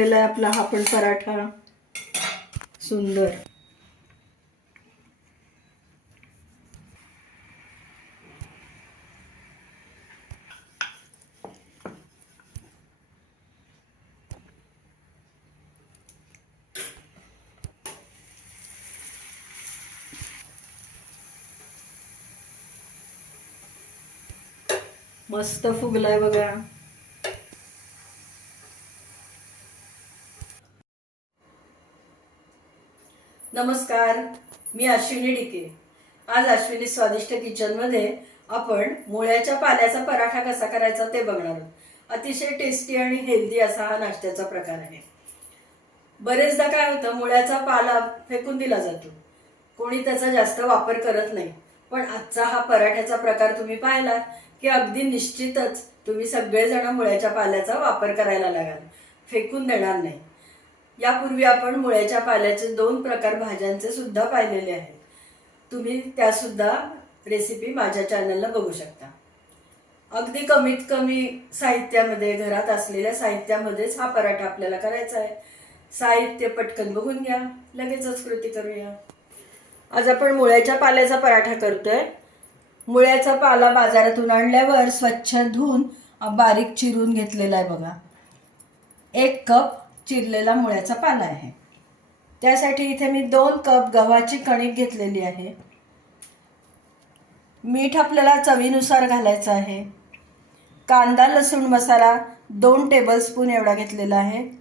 आहे आपला हा पण पराठा सुंदर. मस्त फुगलाय बघा. नमस्कार मी अश्विनी डिके आज अश्विनी स्वादिष्ट किचनमध्ये आपण मुळ्याच्या पाल्याचा पराठा कसा करायचा ते बघणार आहोत. अतिशय टेस्टी आणि हेल्दी असा हा नाश्त्याचा प्रकार आहे. बरेचदा काय होतं मुळ्याचा पाला फेकून दिला जातो. कोणी त्याचा जास्त वापर करत नाही. पण आजचा हा पराठ्याचा प्रकार तुम्ही पाहिलात की अगदी निश्चितच तुम्ही सगळेजण मुळ्याच्या पाल्याचा वापर करायला लागाल. फेकून देणार नाही. यापूर्वी आपण मुळ्याच्या पाल्याचे दोन प्रकार भाज्यांचे सुद्धा पाहिलेले आहेत. तुम्ही त्यासुद्धा रेसिपी माझ्या चॅनलला बघू शकता. अगदी कमीत कमी साहित्यामध्ये घरात असलेल्या साहित्यामध्येच हा पराठा आपल्याला करायचा आहे. साहित्य पटकन बघून घ्या लगेचच कृती करूया. आज आपण मुळ्याच्या पाल्याचा पराठा करतोय. मुळ्याचा पाला बाजारातून आणल्यावर स्वच्छ धुवून बारीक चिरून घेतलेला आहे बघा. एक कप चिरलेला मुळ्याचा पाला आहे. त्यासाठी इथे मी दोन कप गव्हाची कणिक घेतलेली आहे. मीठ आपल्याला चवीनुसार घालायचं आहे. कांदा लसूण मसाला दोन टेबलस्पून एवढा घेतलेला आहे.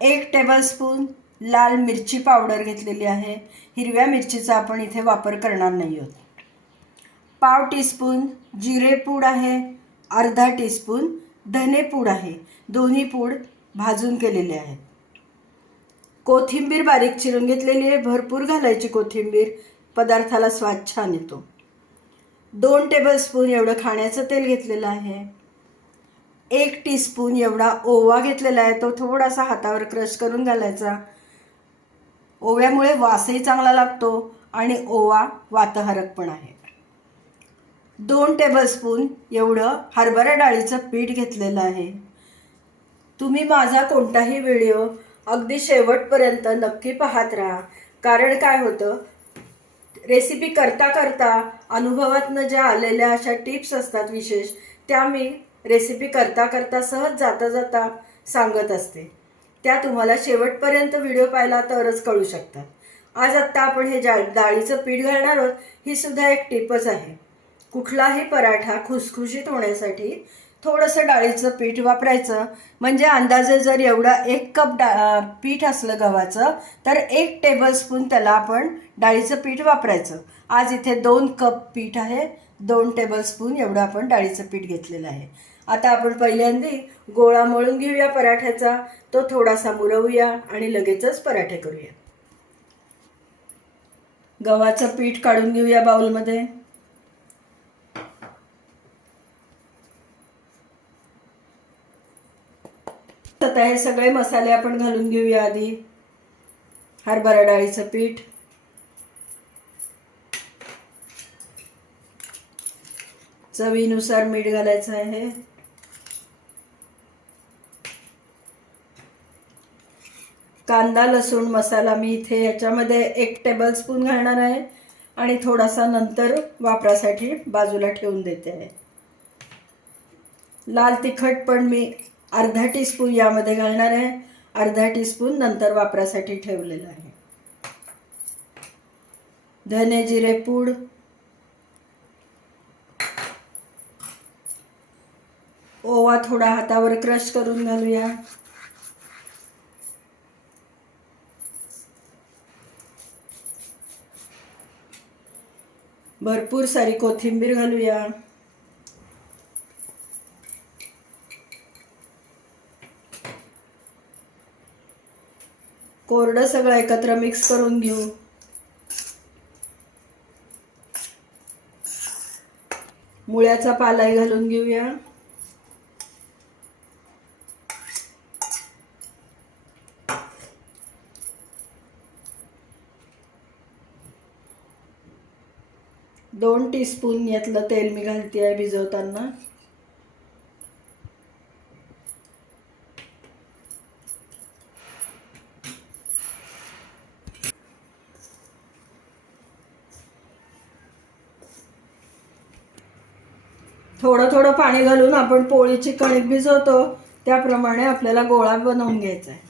एक टेबलस्पून लाल मिरची पावडर घेतलेली आहे. हिरव्या मिरचीचा आपण इथे वापर करणार नाही आहोत. पाव टीस्पून जिरे पूड आहे. अर्धा टीस्पून धने पूड आहे. दोन्ही पूड भाजून केलेले आहेत. कोथिंबीर बारीक चिरून घेतलेली आहे. भरपूर घालायची कोथिंबीर. पदार्थाला स्वाद छान येतो. दोन टेबलस्पून एवढं खाण्याचं तेल घेतलेलं आहे. एक टीस्पून एवढा ओवा घेतलेला आहे. तो थोडासा हातावर क्रश करून घालायचा. ओव्यामुळे वासही चांगला लागतो आणि ओवा वातहारक पण आहे. दोन टेबलस्पून एवढं हरभरा डाळीचं पीठ घेतलेलं आहे. तुम्ही माझा कोणताही व्हिडिओ अगदी शेवटपर्यंत नक्की पाहत राहा. कारण काय होतं? रेसिपी करता करता अनुभवातनं ज्या आलेल्या अशा टिप्स असतात विशेष त्या मी रेसिपी करता करता सहज जाता जाता सांगत असते. त्या तुम्हाला शेवटपर्यंत व्हिडिओ पाहिला तरच कळू शकतात. आज आत्ता आपण हे जा डाळीचं पीठ घालणार आहोत ही सुद्धा एक टिपच आहे. कुठलाही पराठा खुसखुशीत होण्यासाठी थोडंसं डाळीचं पीठ वापरायचं. म्हणजे अंदाजे जर एवढा एक कप डा पीठ असलं गव्हाचं तर एक टेबलस्पून त्याला आपण डाळीचं पीठ वापरायचं. आज इथे दोन कप पीठ आहे. दोन टेबलस्पून एवढं आपण डाळीचं पीठ घेतलेलं आहे. आता आपण पहिल्यांदी गोळा मळून घेऊया पराठ्याचा. तो थोडासा मुरवूया आणि लगेचच पराठे करूया. गव्हाचं पीठ काढून घेऊया बाउलमध्ये आता आहे सगळे मसाले आपण घालून घेऊया आधी. हरभरा डाळीचं पीठ. चवीनुसार मीठ घालायचं आहे. कांदा लसूण मसाला मी इथे याच्यामध्ये एक टेबलस्पून घालणार आहे आणि थोडासा नंतर वापरासाठी बाजूला ठेवून देते. आहे लाल तिखट पण मी अर्धा टीस्पून यामध्ये घालणार आहे. अर्धा टीस्पून नंतर वापरासाठी ठेवलेलं आहे. धने, जिरे, पूड. ओवा थोडा हातावर क्रश करून घालूया. भरपूर सारी कोथिंबीर घालूया. कोरडं सगळं एकत्र मिक्स करून घेऊ. मुळ्याचा पालाही घालून घेऊया. दोन टीस्पून यातलं तेल मी घालते आहे भिजवताना. थोडं थोडं पाणी घालून आपण पोळीची कणिक भिजवतो त्याप्रमाणे आपल्याला गोळा बनवून घ्यायचा आहे.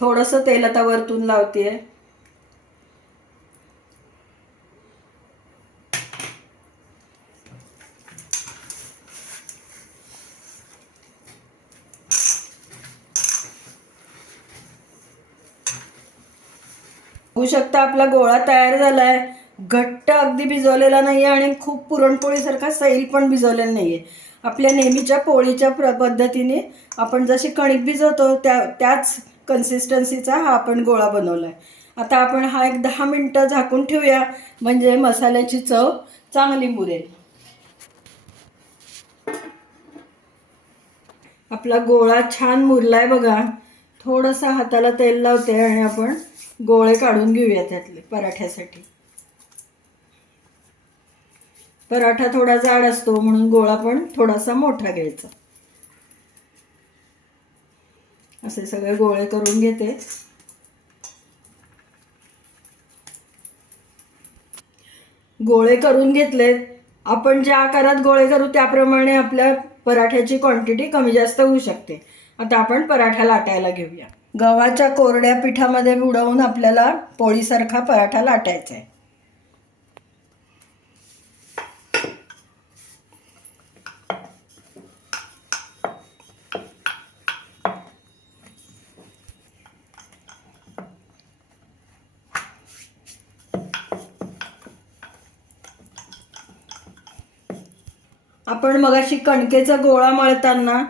थोडंसं तेल आता वरतून लावते बघू शकता आपला गोळा तयार झालाय. घट्ट अगदी भिजवलेला नाहीये आणि खूप पुरणपोळीसारखा सैल पण भिजवलेला नाहीये. आपल्या नेहमीच्या पोळीच्या प्र पद्धतीने आपण जशी कणिक भिजवतो त्या त्याच कन्सिस्टन्सीचा हा आपण गोळा बनवलाय. आता आपण हा एक दहा मिनटं झाकून ठेवूया. म्हणजे मसाल्याची चव चांगली मुरेल. आपला गोळा छान मुरलाय बघा. थोडंसं हाताला तेल लावते आणि आपण गोळे काढून घेऊया त्यातले पराठ्यासाठी. पराठा थोडा जाड असतो म्हणून गोळा पण थोडासा मोठा घ्यायचा. असे सगळे गोळे करून घेते. गोळे करून घेतलेत आपण ज्या आकारात गोळे करू त्याप्रमाणे आपल्या पराठ्याची क्वांटिटी कमी जास्त होऊ शकते. आता आपण पराठा लाटायला घेऊया. गव्हाच्या कोरड्या पिठामध्ये बुडवून आपल्याला पोळीसारखा पराठा लाटायचा आहे आपण मगाशी कणकेचा गोळा मळताना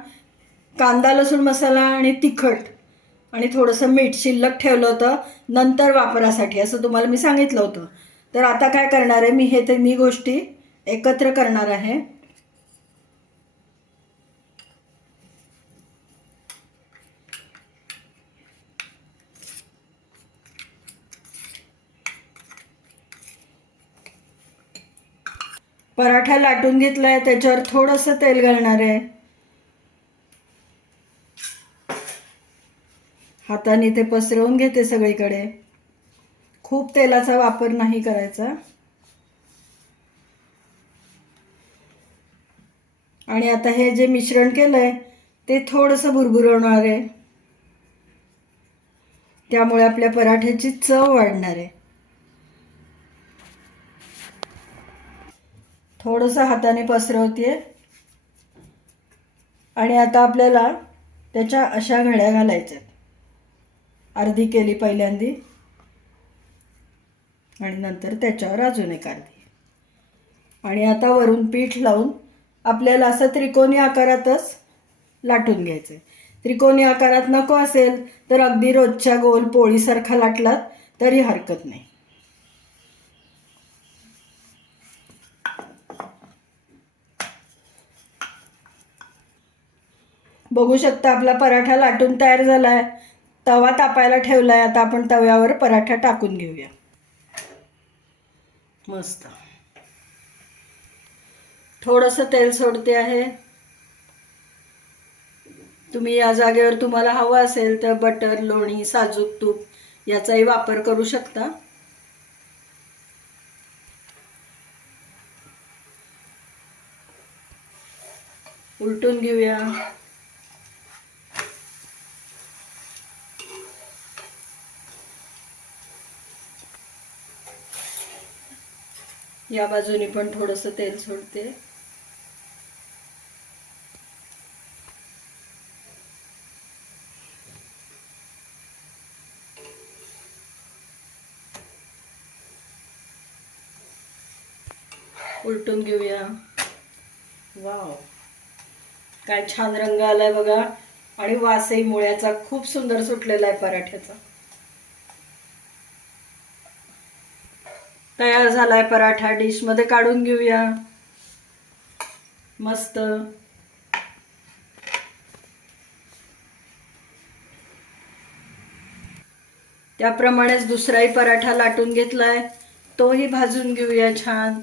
कांदा लसूण मसाला आणि तिखट आणि थोडंसं मीठ शिल्लक ठेवलं होतं नंतर वापरासाठी असं तुम्हाला मी सांगितलं होतं. तर आता काय करणार आहे मी हे तिन्ही गोष्टी एकत्र करणार आहे. पराठा लाटून घेतलाय त्याच्यावर थोडंसं तेल घालणार आहे. हाताने ते पसरवून घेते सगळीकडे. खूप तेलाचा वापर नाही करायचा. आणि आता हे जे मिश्रण केलंय ते थोडंसं भुरभुरवणार आहे. त्यामुळे आपल्या पराठ्याची चव वाढणार आहे. थोडंसं हाताने पसरवते आणि आता आपल्याला त्याच्या अशा घड्या घालायच्या अर्धी केली पहिल्यांदी. आणि नंतर त्याच्यावर अजून एक अर्धी. आणि आता वरून पीठ लावून आपल्याला असं त्रिकोणी आकारातच लाटून घ्यायचं आहे त्रिकोणी आकारात नको असेल तर अगदी रोजच्या गोल पोळीसारखा लाटलात तरी हरकत नाही. बघू शकता आपला पराठा लाटून तयार झालाय. तवा तापायला ठेवलाय आता आपण तव्यावर पराठा टाकून घेऊया. मस्त. थोडंसं तेल सोडते आहे. तुम्ही या जागेवर तुम्हाला हवं असेल तर बटर लोणी साजूक तूप याचाही वापर करू शकता. उलटून घेऊया. या बाजूने पण थोडंसं तेल सोडते. उलटून घेऊया. वाव. काय छान रंग आलाय बघा. आणि वासही मुळ्याचा खूप सुंदर सुटलेला आहे पराठ्याचा. तयार झालाय पराठा डिशमध्ये काढून घेऊया. मस्त. त्याप्रमाणेच दुसराही पराठा लाटून घेतलाय. तोही भाजून घेऊया छान.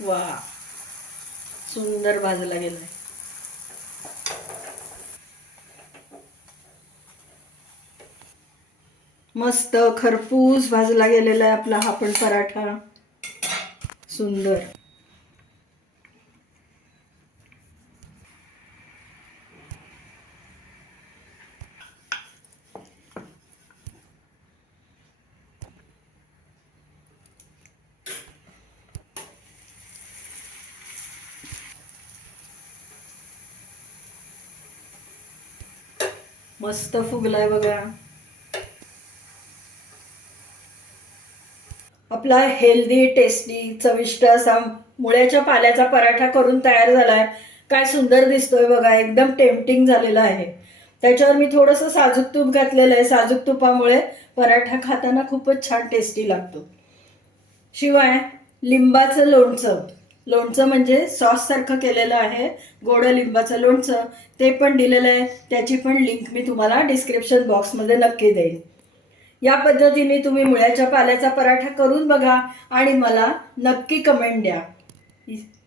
वा. सुंदर भाजला गेलाय. मस्त खरपूस भाजला गेलेला आहे आपला हा पण पराठा. सुंदर. मस्त फुगलाय बघा. आपला हेल्दी टेस्टी चविष्ट असा मुळ्याच्या पाल्याचा पराठा करून तयार झालाय. काय सुंदर दिसतोय बघा एकदम टेम्पटिंग झालेला आहे. त्याच्यावर मी थोडंसं साजूक तूप घातलेलं आहे. साजूक तुपामुळे पराठा खाताना खूपच छान टेस्टी लागतो. शिवाय लिंबाचं लोणचं लोणचं म्हणजे सॉससारखं केलेलं आहे. गोड लिंबाचं लोणचं ते पण दिलेलं आहे. त्याची पण लिंक मी तुम्हाला डिस्क्रिप्शन बॉक्समध्ये नक्की देईन. या पद्धतीने तुम्ही मुळ्याच्या पाल्याचा पराठा करून बघा आणि मला नक्की कमेंट द्या.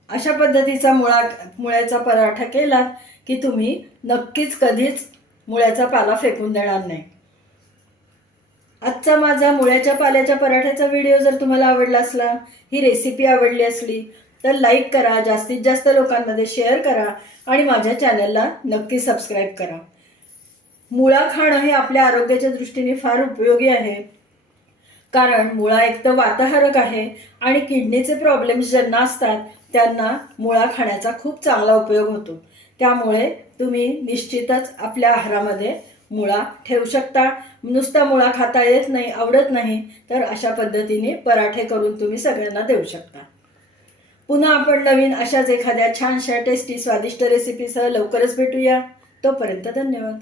अशा पद्धतीचा मुळा मुळ्याचा पराठा केला की तुम्ही नक्कीच कधीच मुळ्याचा पाला फेकून देणार नाही. आजचा माझा मुळ्याच्या पाल्याच्या पराठ्याचा व्हिडिओ जर तुम्हाला आवडला असला ही रेसिपी आवडली असली तर लाईक करा जास्तीत जास्त लोकांमध्ये शेअर करा आणि माझ्या चॅनलला नक्की सबस्क्राईब करा. मुळा खाणं हे आपल्या आरोग्याच्या दृष्टीने फार उपयोगी आहे. कारण मुळा एक तर वाताहारक आहे आणि किडनीचे प्रॉब्लेम्स ज्यांना असतात त्यांना मुळा खाण्याचा खूप चांगला उपयोग होतो. त्यामुळे तुम्ही निश्चितच आपल्या आहारामध्ये मुळा ठेवू शकता. नुसता मुळा खाता येत नाही आवडत नाही तर अशा पद्धतीने पराठे करून तुम्ही सगळ्यांना देऊ शकता. पुन्हा आपण नवीन अशाच एखाद्या छानशा टेस्टी स्वादिष्ट रेसिपीसह लवकरच भेटूया. तोपर्यंत धन्यवाद.